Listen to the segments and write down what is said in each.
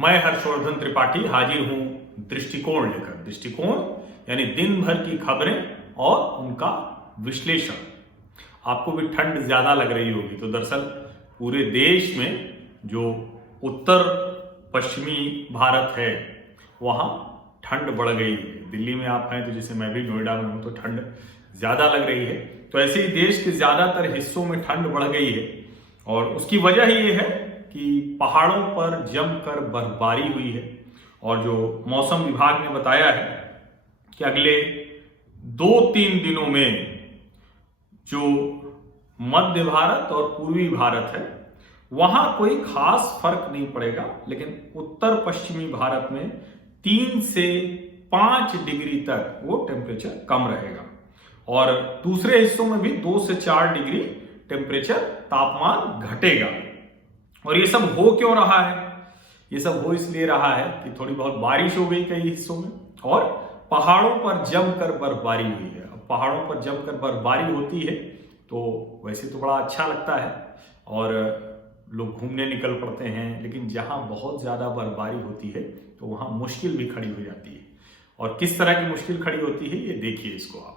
मैं हर्षवर्धन त्रिपाठी हाजिर हूं दृष्टिकोण लेकर। दृष्टिकोण यानी दिन भर की खबरें और उनका विश्लेषण। आपको भी ठंड ज्यादा लग रही होगी, तो दरअसल पूरे देश में जो उत्तर पश्चिमी भारत है वहां ठंड बढ़ गई है। दिल्ली में आप हैं तो जैसे मैं भी नोएडा में हूं, तो ठंड ज्यादा लग रही है। तो ऐसे ही देश के ज्यादातर हिस्सों में ठंड बढ़ गई है और उसकी वजह ये है कि पहाड़ों पर जमकर बर्फबारी हुई है। और जो मौसम विभाग ने बताया है कि अगले 2-3 दिनों में जो मध्य भारत और पूर्वी भारत है वहां कोई खास फर्क नहीं पड़ेगा, लेकिन उत्तर पश्चिमी भारत में 3 से 5 डिग्री तक वो टेम्परेचर कम रहेगा और दूसरे हिस्सों में भी 2 से 4 डिग्री टेम्परेचर तापमान घटेगा। और ये सब हो क्यों रहा है? ये सब हो इसलिए रहा है कि थोड़ी बहुत बारिश हो गई कई हिस्सों में और पहाड़ों पर जमकर बर्फबारी हुई है। अब पहाड़ों पर जमकर बर्फबारी होती है तो वैसे तो बड़ा अच्छा लगता है और लोग घूमने निकल पड़ते हैं, लेकिन जहां बहुत ज्यादा बर्फबारी होती है तो वहां मुश्किल भी खड़ी हो जाती है। और किस तरह की मुश्किल खड़ी होती है ये देखिए इसको आप।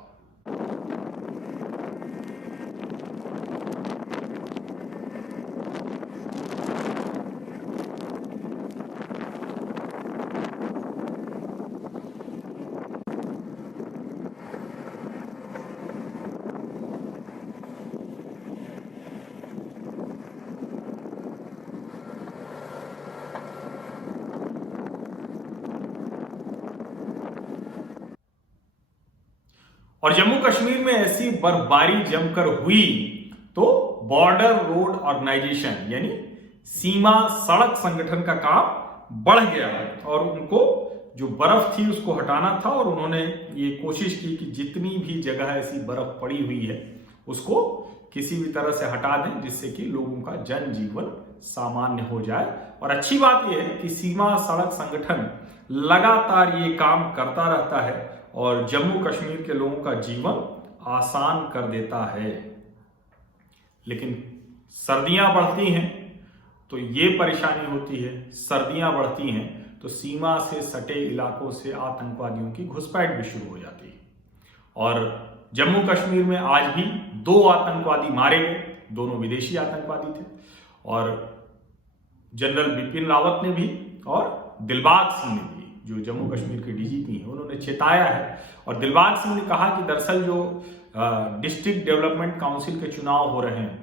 और जम्मू कश्मीर में ऐसी बर्फबारी जमकर हुई तो बॉर्डर रोड ऑर्गेनाइजेशन यानी सीमा सड़क संगठन का काम बढ़ गया और उनको जो बर्फ थी उसको हटाना था। और उन्होंने ये कोशिश की कि जितनी भी जगह ऐसी बर्फ पड़ी हुई है उसको किसी भी तरह से हटा दें, जिससे कि लोगों का जनजीवन सामान्य हो जाए। और अच्छी बात यह है कि सीमा सड़क संगठन लगातार ये काम करता रहता है और जम्मू कश्मीर के लोगों का जीवन आसान कर देता है। लेकिन सर्दियां बढ़ती हैं तो ये परेशानी होती है। सर्दियां बढ़ती हैं तो सीमा से सटे इलाकों से आतंकवादियों की घुसपैठ भी शुरू हो जाती है। और जम्मू कश्मीर में आज भी 2 आतंकवादी मारे गए, दोनों विदेशी आतंकवादी थे। और जनरल बिपिन रावत ने भी और दिलबाग सिंह ने भी, जो जम्मू कश्मीर के डीजीपी हैं, उन्होंने चेताया है। और दिलबाग सिंह ने कहा कि दरअसल जो डिस्ट्रिक्ट डेवलपमेंट काउंसिल के चुनाव हो रहे हैं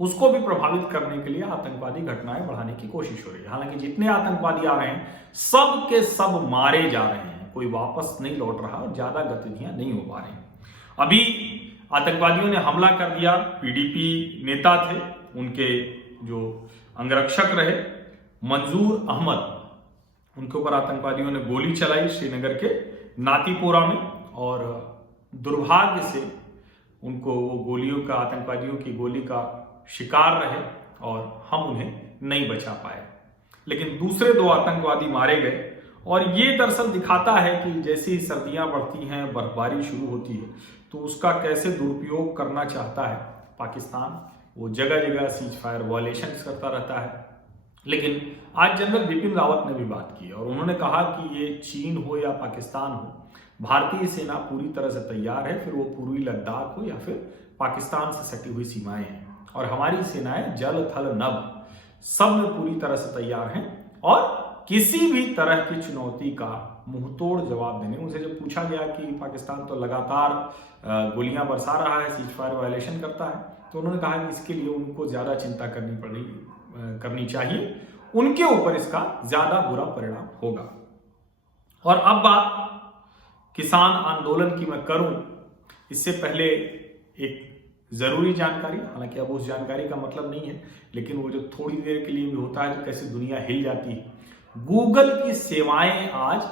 उसको भी प्रभावित करने के लिए आतंकवादी घटनाएं बढ़ाने की कोशिश हो रही है। हालांकि जितने आतंकवादी आ रहे हैं सब के सब मारे जा रहे हैं, कोई वापस नहीं लौट रहा और ज्यादा गतिविधियां नहीं हो पा रही। अभी आतंकवादियों ने हमला कर दिया, पीडीपी नेता थे, उनके जो अंगरक्षक रहे मंजूर अहमद, उनके ऊपर आतंकवादियों ने गोली चलाई श्रीनगर के नातीपोरा में। और दुर्भाग्य से उनको वो गोलियों का, आतंकवादियों की गोली का शिकार रहे और हम उन्हें नहीं बचा पाए। लेकिन दूसरे 2 आतंकवादी मारे गए। और ये दरअसल दिखाता है कि जैसे ही सर्दियां बढ़ती हैं, बर्फबारी शुरू होती है, तो उसका कैसे दुरुपयोग करना चाहता है पाकिस्तान। वो जगह जगह सीज फायर वायलेशन करता रहता है। लेकिन आज जनरल बिपिन रावत ने भी बात की और उन्होंने कहा कि ये चीन हो या पाकिस्तान हो, भारतीय सेना पूरी तरह से तैयार है, फिर वो पूर्वी लद्दाख हो या फिर पाकिस्तान से सटी हुई सीमाएं हैं। और हमारी सेनाएं जल थल नभ सब में पूरी तरह से तैयार हैं और किसी भी तरह की चुनौती का मुंहतोड़ जवाब देने। उनसे जब पूछा गया कि पाकिस्तान तो लगातार गोलियां बरसा रहा है, सीज फायर वायलेशन करता है, तो उन्होंने कहा कि इसके लिए उनको ज्यादा चिंता करनी चाहिए, उनके ऊपर इसका ज्यादा बुरा परिणाम होगा। और अब बात किसान आंदोलन की मैं करूं, इससे पहले एक जरूरी जानकारी, हालांकि अब उस जानकारी का मतलब नहीं है, लेकिन वो जो थोड़ी देर के लिए भी होता है तो कैसे दुनिया हिल जाती है। गूगल की सेवाएं आज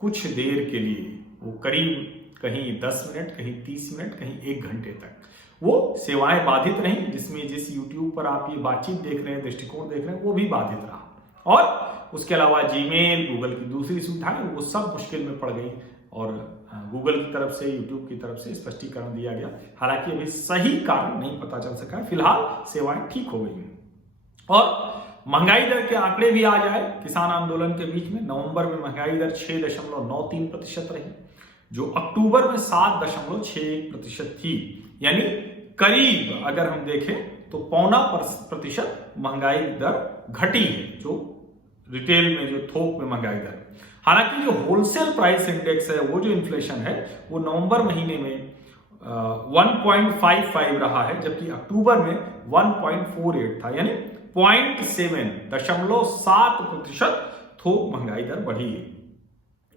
कुछ देर के लिए, वो करीब कहीं 10 मिनट, कहीं 30 मिनट, कहीं 1 घंटे तक वो सेवाएं बाधित रहीं, जिसमें जिस यूट्यूब पर आप ये बातचीत देख रहे हैं, दृष्टिकोण देख रहे हैं, वो भी बाधित रहा। और उसके अलावा जीमेल, गूगल की दूसरी सुविधाएं, वो सब मुश्किल में पड़ गई और गूगल की तरफ से, यूट्यूब की तरफ से स्पष्टीकरण दिया गया। हालांकि अभी सही कारण नहीं पता चल सका है, फिलहाल सेवाएं ठीक हो गई हैं। और महंगाई दर के आंकड़े भी आ जाए किसान आंदोलन के बीच में, नवंबर में महंगाई दर 6.93% रही, जो अक्टूबर में 7.61% थी, यानी करीब अगर हम देखें तो 0.25% महंगाई दर घटी है, जो रिटेल में, जो थोक में महंगाई दर। हालांकि जो होलसेल प्राइस इंडेक्स है, वो जो इन्फ्लेशन है, वो नवंबर महीने में 1.55 रहा है, जबकि अक्टूबर में 1.48 था, यानी 0.7% थोक महंगाई दर बढ़ी है।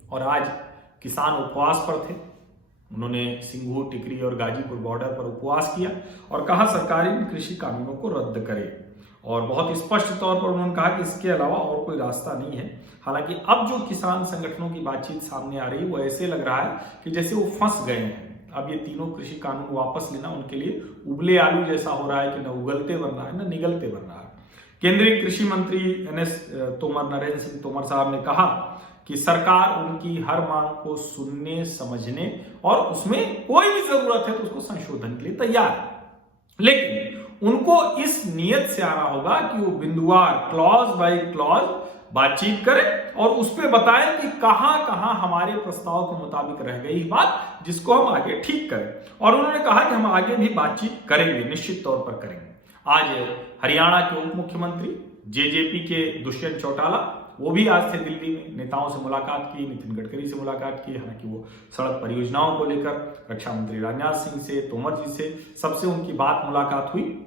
और आज किसान उपवास पर थे, उन्होंने सिंगूर, टिकरी और गाजीपुर बॉर्डर पर उपवास किया और कहा सरकार इन कृषि कानूनों को रद्द करे, और बहुत स्पष्ट तौर पर उन्होंने कहा कि इसके अलावा और कोई रास्ता नहीं है। हालांकि अब जो किसान संगठनों की बातचीत सामने आ रही है, वो ऐसे लग रहा है कि जैसे वो फंस गए हैं। अब ये तीनों कृषि कानून वापस लेना उनके लिए उबले आलू जैसा हो रहा है कि न उगलते बन रहा है न निगलते बन रहा है। केंद्रीय कृषि मंत्री नरेंद्र सिंह तोमर साहब ने कहा कि सरकार उनकी हर मांग को सुनने, समझने और उसमें कोई भी जरूरत है तो उसको संशोधन के लिए तैयार है, लेकिन उनको इस नियत से आना होगा कि वो बिंदुवार, क्लॉज बाय क्लॉज बातचीत करें और उस पर बताएं कि कहां कहां हमारे प्रस्ताव के मुताबिक रह गई बात, जिसको हम आगे ठीक करें। और उन्होंने कहा कि हम आगे भी बातचीत करेंगे, निश्चित तौर पर करेंगे। आज हरियाणा के उप मुख्यमंत्री जेजेपी के दुष्यंत चौटाला, वो भी आज से दिल्ली में नेताओं से मुलाकात की, नितिन गडकरी से मुलाकात की। हालांकि वो सड़क परियोजनाओं को लेकर रक्षा मंत्री राजनाथ सिंह से, तोमर जी से, सबसे उनकी मुलाकात हुई,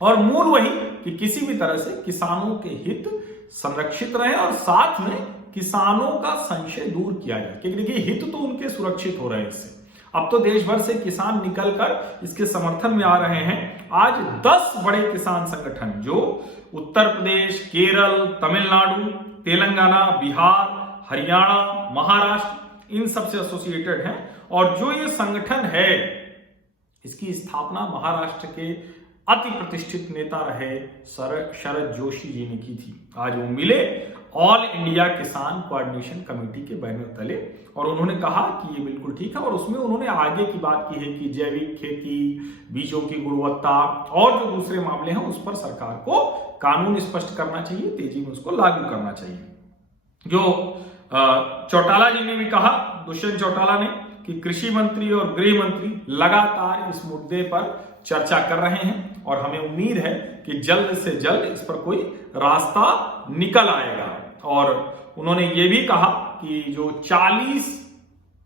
और मूल वही कि किसी भी तरह से किसानों के हित संरक्षित रहे और साथ में किसानों का संशय दूर किया जाए, क्योंकि देखिए हित तो उनके सुरक्षित हो रहे हैं इससे। अब तो देश भर से किसान निकलकर इसके समर्थन में आ रहे हैं। आज 10 बड़े किसान संगठन जो उत्तर प्रदेश, केरल, तमिलनाडु, तेलंगाना, बिहार, हरियाणा, महाराष्ट्र, इन सबसे एसोसिएटेड हैं, और जो ये संगठन है इसकी स्थापना महाराष्ट्र के अति प्रतिष्ठित नेता रहे शरद जोशी जी ने की थी। आज वो मिले ऑल इंडिया किसान कोऑर्डिनेशन कमेटी के बैनर तले, और उन्होंने कहा कि ये बिल्कुल ठीक है, और उसमें उन्होंने आगे की बात की है कि जैविक खेती, बीजों की गुणवत्ता और जो दूसरे मामले हैं उस पर सरकार को कानून स्पष्ट करना चाहिए, तेजी में उसको लागू करना चाहिए। जो चौटाला जी ने भी कहा, दुष्यंत चौटाला ने, कि कृषि मंत्री और गृह मंत्री लगातार इस मुद्दे पर चर्चा कर रहे हैं और हमें उम्मीद है कि जल्द से जल्द इस पर कोई रास्ता निकल आएगा। और उन्होंने ये भी कहा कि जो 40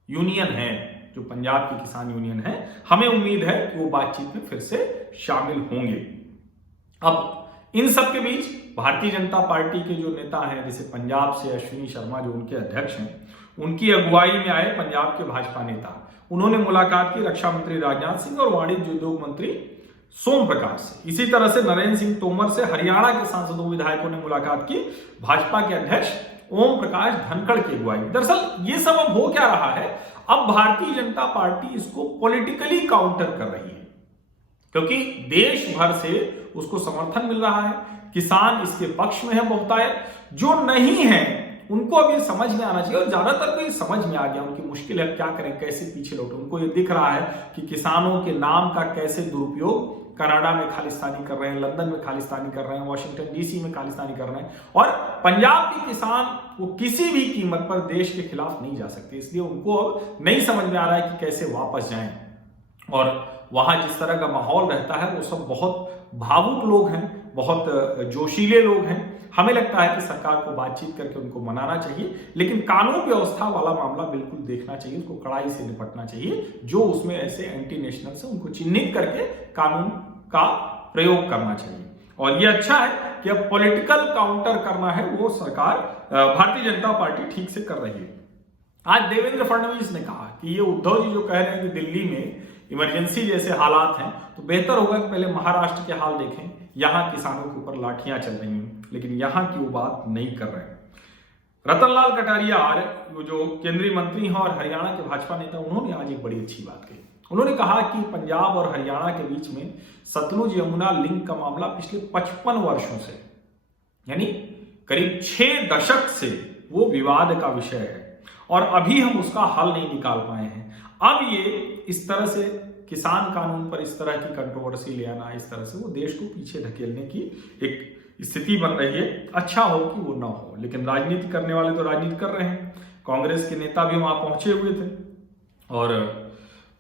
यूनियन है, जो पंजाब की किसान यूनियन है, हमें उम्मीद है कि वो बातचीत में फिर से शामिल होंगे। अब इन सब के बीच भारतीय जनता पार्टी के जो नेता हैं, जैसे पंजाब से अश्विनी शर्मा जो उनके अध्यक्ष हैं, उनकी अगुवाई में आए पंजाब के भाजपा नेता, उन्होंने मुलाकात की रक्षा मंत्री राजनाथ सिंह और वाणिज्य उद्योग मंत्री सोम प्रकाश से। इसी तरह से नरेंद्र सिंह तोमर से हरियाणा के सांसदों, विधायकों ने मुलाकात की भाजपा के अध्यक्ष ओम प्रकाश धनखड़ की अगुवाई में। दरअसल ये सब अब हो क्या रहा है, अब भारतीय जनता पार्टी इसको पॉलिटिकली काउंटर कर रही है, क्योंकि देश भर से उसको समर्थन मिल रहा है, किसान इसके पक्ष में है बहुतायत, जो नहीं है उनको अब ये समझ में आना चाहिए, और ज्यादातर को ये समझ में आ गया उनकी मुश्किल है, क्या करें, कैसे पीछे लौटे। उनको ये दिख रहा है कि किसानों के नाम का कैसे दुरुपयोग कनाडा में खालिस्तानी कर रहे हैं, लंदन में खालिस्तानी कर रहे हैं, वॉशिंगटन डीसी में खालिस्तानी कर रहे हैं, और पंजाब के किसान वो किसी भी कीमत पर देश के खिलाफ नहीं जा सकते। इसलिए उनको अब नहीं समझ में आ रहा है कि कैसे वापस जाएं। और वहां जिस तरह का माहौल रहता है वो सब बहुत भावुक लोग हैं, बहुत जोशीले लोग हैं। हमें लगता है कि सरकार को बातचीत करके उनको मनाना चाहिए, लेकिन कानून व्यवस्था वाला मामला बिल्कुल देखना चाहिए, उसको कड़ाई से निपटना चाहिए। जो उसमें ऐसे एंटी नेशनल से उनको चिन्हित करके कानून का प्रयोग करना चाहिए। और ये अच्छा है कि अब पॉलिटिकल काउंटर करना है वो सरकार, भारतीय जनता पार्टी ठीक से कर रही है। आज देवेंद्र फडणवीस ने कहा कि ये उद्धव जी जो कह रहे हैं कि दिल्ली में इमरजेंसी जैसे हालात हैं, तो बेहतर होगा कि पहले महाराष्ट्र के हाल देखें, यहां किसानों के ऊपर लाठियां चल रही हैं, लेकिन यहां की वो बात नहीं कर रहे हैं। रतनलाल कटारिया जो केंद्रीय मंत्री हैं और हरियाणा के भाजपा नेता, उन्होंने आज एक बड़ी अच्छी बात कही। उन्होंने कहा कि पंजाब और हरियाणा के बीच में सतलुज यमुना लिंक का मामला पिछले 55 वर्षों से, यानी करीब 6 दशक से वो विवाद का विषय है, और अभी हम उसका हल नहीं निकाल पाए हैं। अब ये इस तरह से किसान कानून पर इस तरह की कंट्रोवर्सी ले आना, इस तरह से वो देश को पीछे धकेलने की एक स्थिति बन रही है, अच्छा हो कि वो ना हो। लेकिन राजनीति करने वाले तो राजनीति कर रहे हैं। कांग्रेस के नेता भी वहां पहुंचे हुए थे और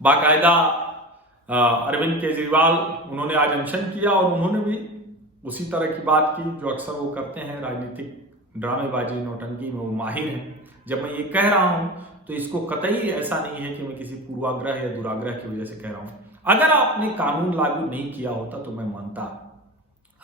बाकायदा अरविंद केजरीवाल उन्होंने आज अनशन किया और उन्होंने भी उसी तरह की बात की जो अक्सर वो करते हैं। राजनीतिक ड्रामेबाजी नौटंकी में वो माहिर हैं। जब मैं ये कह रहा हूं तो इसको कतई ऐसा नहीं है कि मैं किसी पूर्वाग्रह या दुराग्रह की वजह से कह रहा हूं। अगर आपने कानून लागू नहीं किया होता तो मैं मानता।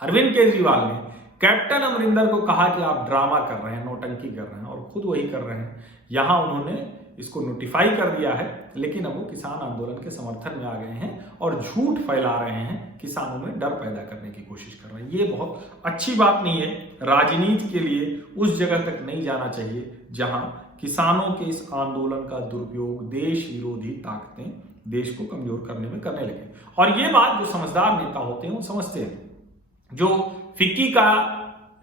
अरविंद केजरीवाल ने कैप्टन अमरिंदर को कहा कि आप ड्रामा कर रहे हैं, नौटंकी कर रहे हैं, और खुद वही कर रहे हैं। यहां उन्होंने इसको नोटिफाई कर दिया है, लेकिन अब वो किसान आंदोलन के समर्थन में आ गए हैं और झूठ फैला रहे हैं, किसानों में डर पैदा करने की कोशिश कर रहे हैं। ये बहुत अच्छी बात नहीं है। राजनीति के लिए उस जगह तक नहीं जाना चाहिए जहां किसानों के इस आंदोलन का दुरुपयोग देश विरोधी ताकतें देश को कमजोर करने में करने लगे। और ये बात जो समझदार नेता होते हैं वो समझते हैं। जो फिक्की का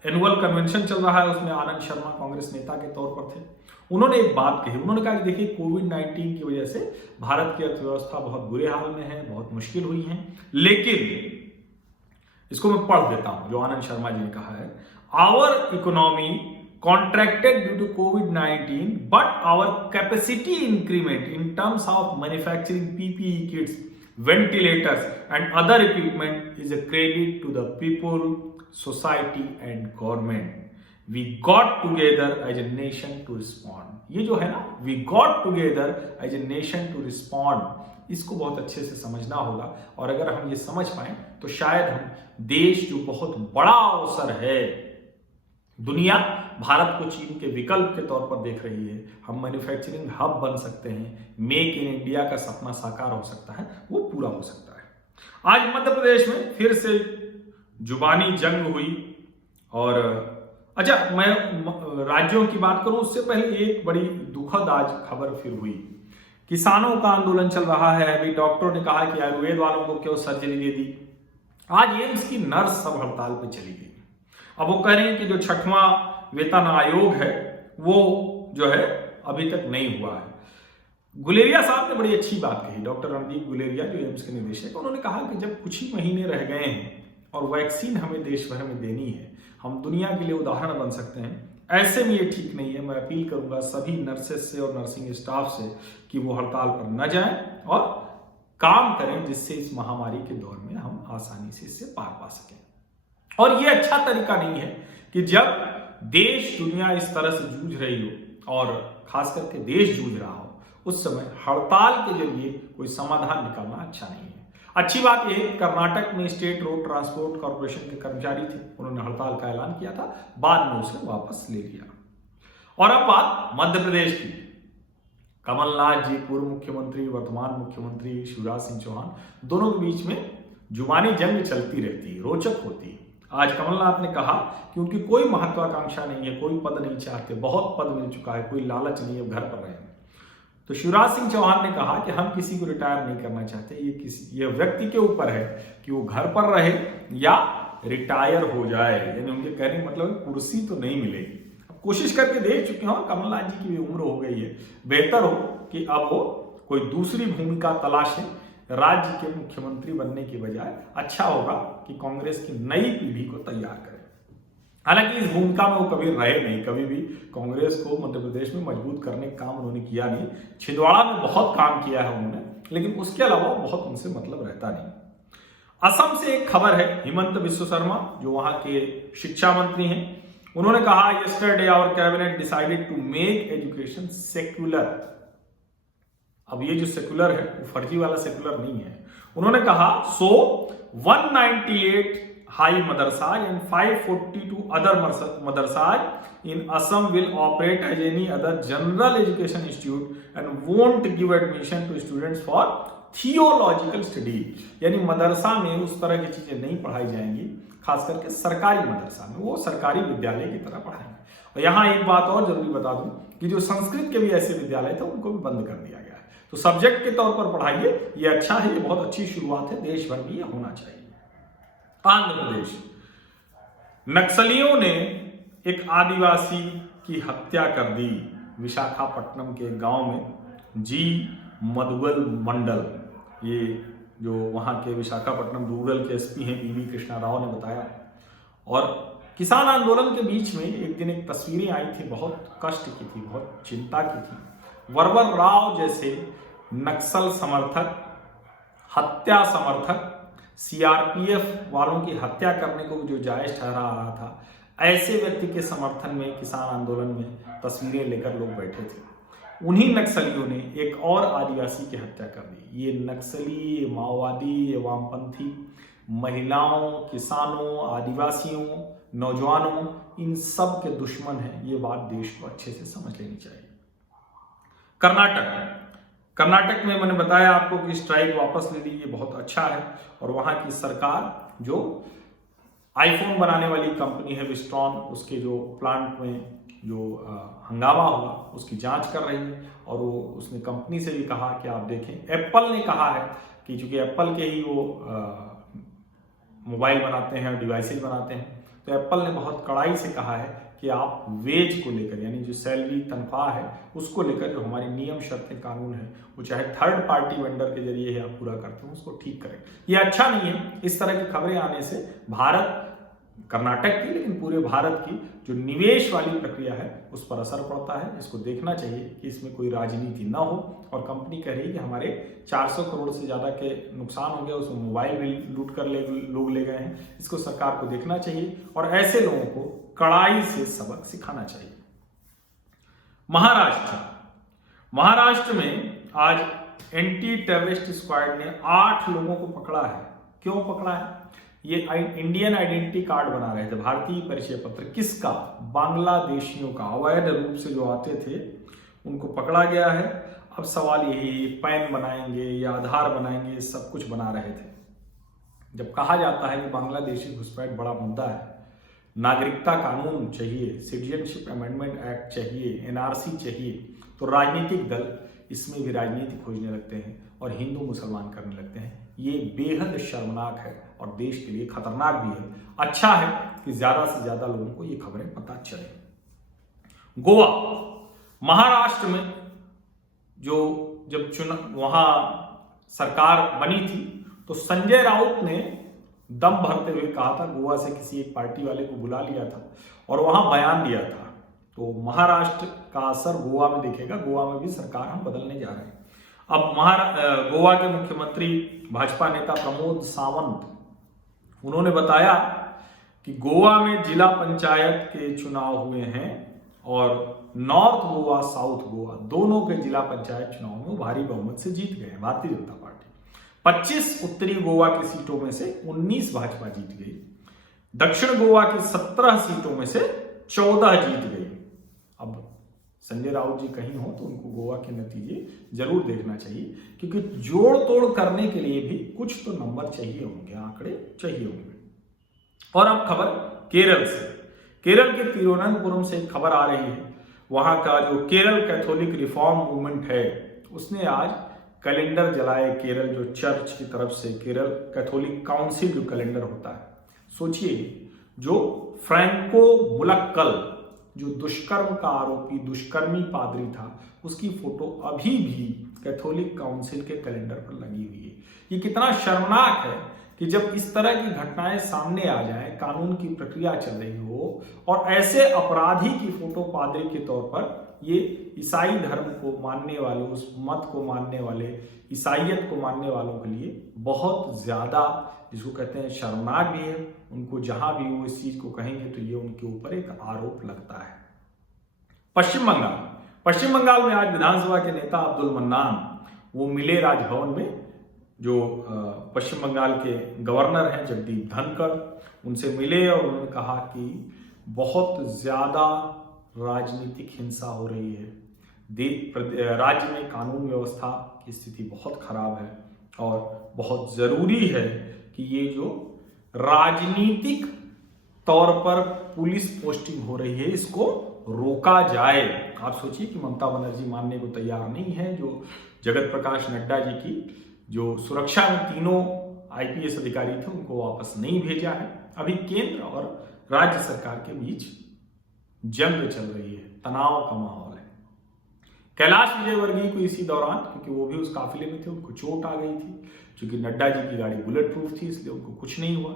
एनुअल कन्वेंशन चल रहा है उसमें आनंद शर्मा कांग्रेस नेता के तौर पर थे। उन्होंने एक बात कही, उन्होंने कहा कि देखिए कोविड-19 की वजह से भारत की अर्थव्यवस्था बहुत बुरे हाल में है, बहुत मुश्किल हुई है, लेकिन इसको मैं पढ़ देता हूं जो आनंद शर्मा जी ने कहा है। Our economy contracted due to COVID-19, but our capacity increment in terms of manufacturing PPE kits, ventilators and other equipment is a credit to the people, society and government. We got together as a nation to respond. ये जो है ना, we got together as a nation to respond, इसको बहुत अच्छे से समझना होगा। और अगर हम ये समझ पाए तो शायद हम देश जो बहुत बड़ा अवसर है, दुनिया भारत को चीन के विकल्प के तौर पर देख रही है, हम मैन्युफैक्चरिंग हब बन सकते हैं, मेक इन इंडिया का सपना साकार हो सकता है, वो पूरा हो सकता है। आज मध्य प्रदेश में फिर से जुबानी जंग हुई। और अच्छा, मैं राज्यों की बात करूं उससे पहले एक बड़ी दुखद आज खबर फिर हुई। किसानों का आंदोलन चल रहा है। अभी डॉक्टरों ने कहा कि आयुर्वेद वालों को क्यों सर्जरी दे दी। आज एम्स की नर्स सब हड़ताल पे चली गई। अब वो कह रहे हैं कि जो 6वां वेतन आयोग है वो जो है अभी तक नहीं हुआ है। गुलेरिया साहब ने बड़ी अच्छी बात कही, डॉक्टर रणदीप गुलेरिया जो एम्स के निदेशक, उन्होंने कहा कि जब कुछ ही महीने रह गए हैं और वैक्सीन हमें देश भर में देनी है, हम दुनिया के लिए उदाहरण बन सकते हैं, ऐसे में ये ठीक नहीं है। मैं अपील करूंगा सभी नर्सेस से और नर्सिंग स्टाफ से कि वो हड़ताल पर न जाएं और काम करें जिससे इस महामारी के दौर में हम आसानी से इससे पार पा सकें। और ये अच्छा तरीका नहीं है कि जब देश दुनिया इस तरह से जूझ रही हो और खास करके देश जूझ रहा हो, उस समय हड़ताल के जरिए कोई समाधान निकालना अच्छा नहीं है। अच्छी बात यह कर्नाटक में स्टेट रोड ट्रांसपोर्ट कॉर्पोरेशन के कर्मचारी थे, उन्होंने हड़ताल का ऐलान किया था, बाद में उसे वापस ले लिया। और अब बात मध्य प्रदेश की। कमलनाथ जी पूर्व मुख्यमंत्री, वर्तमान मुख्यमंत्री शिवराज सिंह चौहान, दोनों के बीच में जुबानी जंग चलती रहती है, रोचक होती है। आज कमलनाथ ने कहा कि उनकी कोई महत्वाकांक्षा नहीं है, कोई पद नहीं चाहते, बहुत पद मिल चुका है, कोई लालच नहीं है, घर पर रहे। तो शिवराज सिंह चौहान ने कहा कि हम किसी को रिटायर नहीं करना चाहते, ये व्यक्ति के ऊपर है कि वो घर पर रहे या रिटायर हो जाए। यानी उनके कहने का मतलब कुर्सी तो नहीं मिलेगी। अब कोशिश करके देख चुके हैं, कमलनाथ जी की भी उम्र हो गई है, बेहतर हो कि अब वो कोई दूसरी भूमिका तलाशें राज्य के मुख्यमंत्री बनने की बजाय। अच्छा होगा कि कांग्रेस की नई पीढ़ी को तैयार करें। हालांकि इस भूमिका में वो कभी रहे नहीं, कभी भी कांग्रेस को मध्य प्रदेश में मजबूत करने का काम उन्होंने किया नहीं। छिंदवाड़ा में बहुत काम किया है उन्होंने, लेकिन उसके अलावा बहुत उनसे मतलब रहता नहीं। असम से एक खबर है, हिमंत बिस्व शर्मा जो वहां के शिक्षा मंत्री हैं, उन्होंने कहा yesterday our cabinet decided to make education secular. अब ये जो सेक्युलर है वो फर्जी वाला सेक्युलर नहीं है। उन्होंने कहा so 198 high madrasa and 542 other madrasa in Assam will operate as any other general education institute and won't give admission to students for theological study. यानी मदरसा में उस तरह की चीजें नहीं पढ़ाई जाएंगी, खास करके सरकारी मदरसा में, वो सरकारी विद्यालय की तरह पढ़ाएंगे। और यहाँ एक बात और जरूरी बता दूं कि जो संस्कृत के भी ऐसे विद्यालय थे उनको भी बंद कर दिया गया है। तो सब्जेक्ट के तौर पर पढ़ाइए, ये अच्छा है, ये बहुत अच्छी शुरुआत है, देश भर में ये होना चाहिए। आंध्र प्रदेश, नक्सलियों ने एक आदिवासी की हत्या कर दी विशाखापट्टनम के गांव में। जी मधुगल मंडल, ये जो वहां के विशाखापट्टनम रूरल के एसपी हैं पीवी कृष्णा राव ने बताया। और किसान आंदोलन के बीच में एक दिन एक तस्वीरें आई थी, बहुत कष्ट की थी, बहुत चिंता की थी। वरवर राव जैसे नक्सल समर्थक, हत्या समर्थक, सीआरपीएफ वालों की हत्या करने को जो जायज ठहरा रहा था, ऐसे व्यक्ति के समर्थन में किसान आंदोलन में तस्वीरें लेकर लोग बैठे थे। उन्हीं नक्सलियों ने एक और आदिवासी की हत्या कर दी। ये नक्सली, ये माओवादी, ये वामपंथी महिलाओं, किसानों, आदिवासियों, नौजवानों, इन सब के दुश्मन हैं। ये बात देश को अच्छे से समझ लेनी चाहिए। कर्नाटक में मैंने बताया आपको कि स्ट्राइक वापस ले ली, ये बहुत अच्छा है। और वहां की सरकार जो आईफोन बनाने वाली कंपनी है विस्ट्रॉन, उसके जो प्लांट में जो हंगामा हुआ उसकी जांच कर रही है। और वो उसने कंपनी से भी कहा कि आप देखें, एप्पल ने कहा है कि चूंकि एप्पल के ही वो मोबाइल बनाते हैं, डिवाइसेज बनाते हैं, तो एप्पल ने बहुत कड़ाई से कहा है कि आप वेज को लेकर, यानी जो सैलरी तनख्वाह है उसको लेकर जो हमारी नियम शर्तें कानून है, वो चाहे थर्ड पार्टी वेंडर के जरिए आप पूरा करते हो, उसको ठीक करें। ये अच्छा नहीं है। इस तरह की खबरें आने से भारत, कर्नाटक की लेकिन पूरे भारत की जो निवेश वाली प्रक्रिया है उस पर असर पड़ता है। इसको देखना चाहिए कि इसमें कोई राजनीति ना हो। और कंपनी कह रही है कि हमारे 400 करोड़ से ज़्यादा के नुकसान हो गया, उसमें मोबाइल भी लूट कर लोग ले गए हैं। इसको सरकार को देखना चाहिए और ऐसे लोगों को कड़ाई से सबक सिखाना चाहिए। महाराष्ट्र में आज एंटी टेररिस्ट स्क्वाड ने 8 लोगों को पकड़ा है। क्यों पकड़ा है? ये इंडियन आइडेंटिटी कार्ड बना रहे थे, भारतीय परिचय पत्र। किसका? बांग्लादेशियों का। अवैध रूप से जो आते थे उनको पकड़ा गया है। अब सवाल यही, पैन बनाएंगे या आधार बनाएंगे, सब कुछ बना रहे थे। जब कहा जाता है कि बांग्लादेशी घुसपैठ बड़ा मुद्दा है, नागरिकता कानून चाहिए, सिटीजनशिप अमेंडमेंट एक्ट चाहिए, एनआरसी चाहिए, तो राजनीतिक दल इसमें भी राजनीति खोजने लगते हैं और हिंदू मुसलमान करने लगते हैं। ये बेहद शर्मनाक है और देश के लिए खतरनाक भी है। अच्छा है कि ज्यादा से ज्यादा लोगों को ये खबरें पता चले। गोवा, महाराष्ट्र में जो जब वहां सरकार बनी थी तो संजय राउत ने दम भरते हुए कहा था, गोवा से किसी एक पार्टी वाले को बुला लिया था और वहां बयान दिया था। तो महाराष्ट्र का असर गोवा में दिखेगा। गोवा में भी सरकार हम बदलने जा रहे हैं। अब गोवा के मुख्यमंत्री भाजपा नेता प्रमोद सावंत, उन्होंने बताया कि गोवा में जिला पंचायत के चुनाव हुए हैं और नॉर्थ गोवा, साउथ गोवा दोनों के जिला पंचायत चुनाव में भारी बहुमत से जीत गए भारतीय जनता पार्टी। 25 उत्तरी गोवा की सीटों में से 19 भाजपा जीत गई। दक्षिण गोवा की 17 सीटों में से 14 जीत गई। अब संजय राउत जी कहीं हो तो उनको गोवा के नतीजे जरूर देखना चाहिए, क्योंकि जोड़ तोड़ करने के लिए भी कुछ तो नंबर चाहिए होंगे, आंकड़े चाहिए होंगे। और अब खबर केरल से। केरल के तिरुवनंतपुरम से एक खबर आ रही है। वहां का जो केरल कैथोलिक रिफॉर्म मूवमेंट है उसने आज कैलेंडर जलाए। केरल जो चर्च की तरफ से केरल कैथोलिक काउंसिल जो कैलेंडर होता है, सोचिए जो फ्रैंको मुलक्कल जो दुष्कर्म का आरोपी, दुष्कर्मी पादरी था, उसकी फोटो अभी भी कैथोलिक काउंसिल के कैलेंडर पर लगी हुई है। ये कितना शर्मनाक है कि जब इस तरह की घटनाएं सामने आ जाए, कानून की प्रक्रिया चल रही हो और ऐसे अपराधी की फोटो पादरी के तौर पर, ये ईसाई धर्म को मानने वाले, उस मत को मानने वाले, ईसाइयत को मानने वालों के लिए बहुत ज्यादा, जिसको कहते हैं, शर्मनाक भी है। उनको जहां भी वो इस चीज को कहेंगे तो ये उनके ऊपर एक आरोप लगता है। पश्चिम बंगाल में आज विधानसभा के नेता अब्दुल मन्नान वो मिले राजभवन में। जो पश्चिम बंगाल के गवर्नर हैं जगदीप धनखड़, उनसे मिले और उन्होंने कहा कि बहुत ज्यादा राजनीतिक हिंसा हो रही है, राज्य में कानून व्यवस्था की स्थिति बहुत खराब है और बहुत जरूरी है कि ये जो राजनीतिक तौर पर पुलिस पोस्टिंग हो रही है इसको रोका जाए। आप सोचिए कि ममता बनर्जी मानने को तैयार नहीं है। जो जगत प्रकाश नड्डा जी की जो सुरक्षा में तीनों आईपीएस अधिकारी थे उनको वापस नहीं भेजा है। अभी केंद्र और राज्य सरकार के बीच जंग चल रही है, तनाव का माहौल है। कैलाश विजयवर्गीय को इसी दौरान, क्योंकि वो भी उस काफिले में थे, उनको चोट आ गई थी। क्योंकि नड्डा जी की गाड़ी बुलेट प्रूफ थी इसलिए उनको कुछ नहीं हुआ।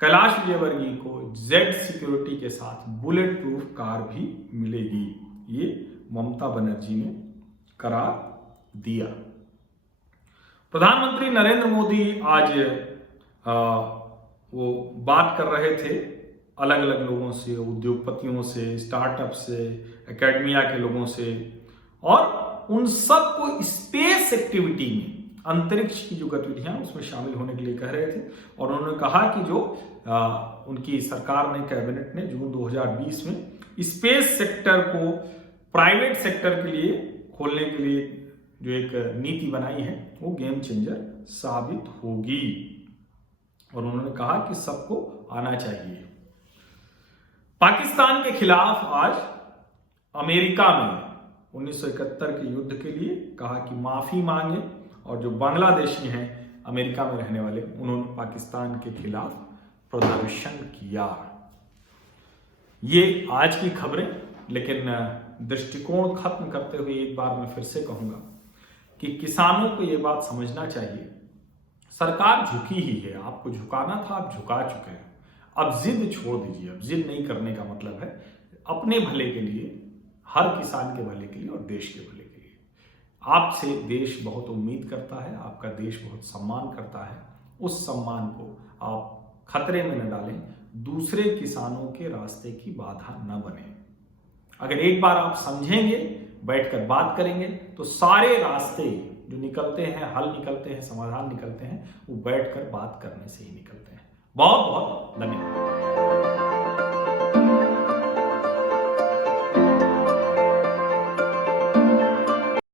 कैलाश विजयवर्गीय को जेड सिक्योरिटी के साथ बुलेट प्रूफ कार भी मिलेगी। ये ममता बनर्जी ने करार दिया। प्रधानमंत्री नरेंद्र मोदी आज वो बात कर रहे थे अलग अलग लोगों से, उद्योगपतियों से, स्टार्टअप से, एकेडमिया के लोगों से, और उन सबको स्पेस एक्टिविटी में, अंतरिक्ष की जो गतिविधियां उसमें शामिल होने के लिए कह रहे थे। और उन्होंने कहा कि जो उनकी सरकार ने, कैबिनेट ने जून 2020 में स्पेस सेक्टर को प्राइवेट सेक्टर के लिए खोलने के लिए जो एक नीति बनाई है वो गेम चेंजर साबित होगी। और उन्होंने कहा कि सबको आना चाहिए। पाकिस्तान के खिलाफ आज अमेरिका में 1971 के युद्ध के लिए कहा कि माफी मांगे, और जो बांग्लादेशी हैं अमेरिका में रहने वाले, उन्होंने पाकिस्तान के खिलाफ प्रदर्शन किया। ये आज की खबरें, लेकिन दृष्टिकोण खत्म करते हुए एक बार मैं फिर से कहूंगा कि किसानों को ये बात समझना चाहिए, सरकार झुकी ही है, आपको झुकाना था, आप झुका चुके हैं। अब जिद छोड़ दीजिए। अब जिद नहीं करने का मतलब है अपने भले के लिए, हर किसान के भले के लिए और देश के भले के लिए। आपसे देश बहुत उम्मीद करता है, आपका देश बहुत सम्मान करता है। उस सम्मान को आप खतरे में न डालें, दूसरे किसानों के रास्ते की बाधा न बने। अगर एक बार आप समझेंगे, बैठकर बात करेंगे, तो सारे रास्ते जो निकलते हैं, हल निकलते हैं, समाधान निकलते हैं, वो बैठकर बात करने से ही निकलते हैं। बहुत बहुत धन्यवाद।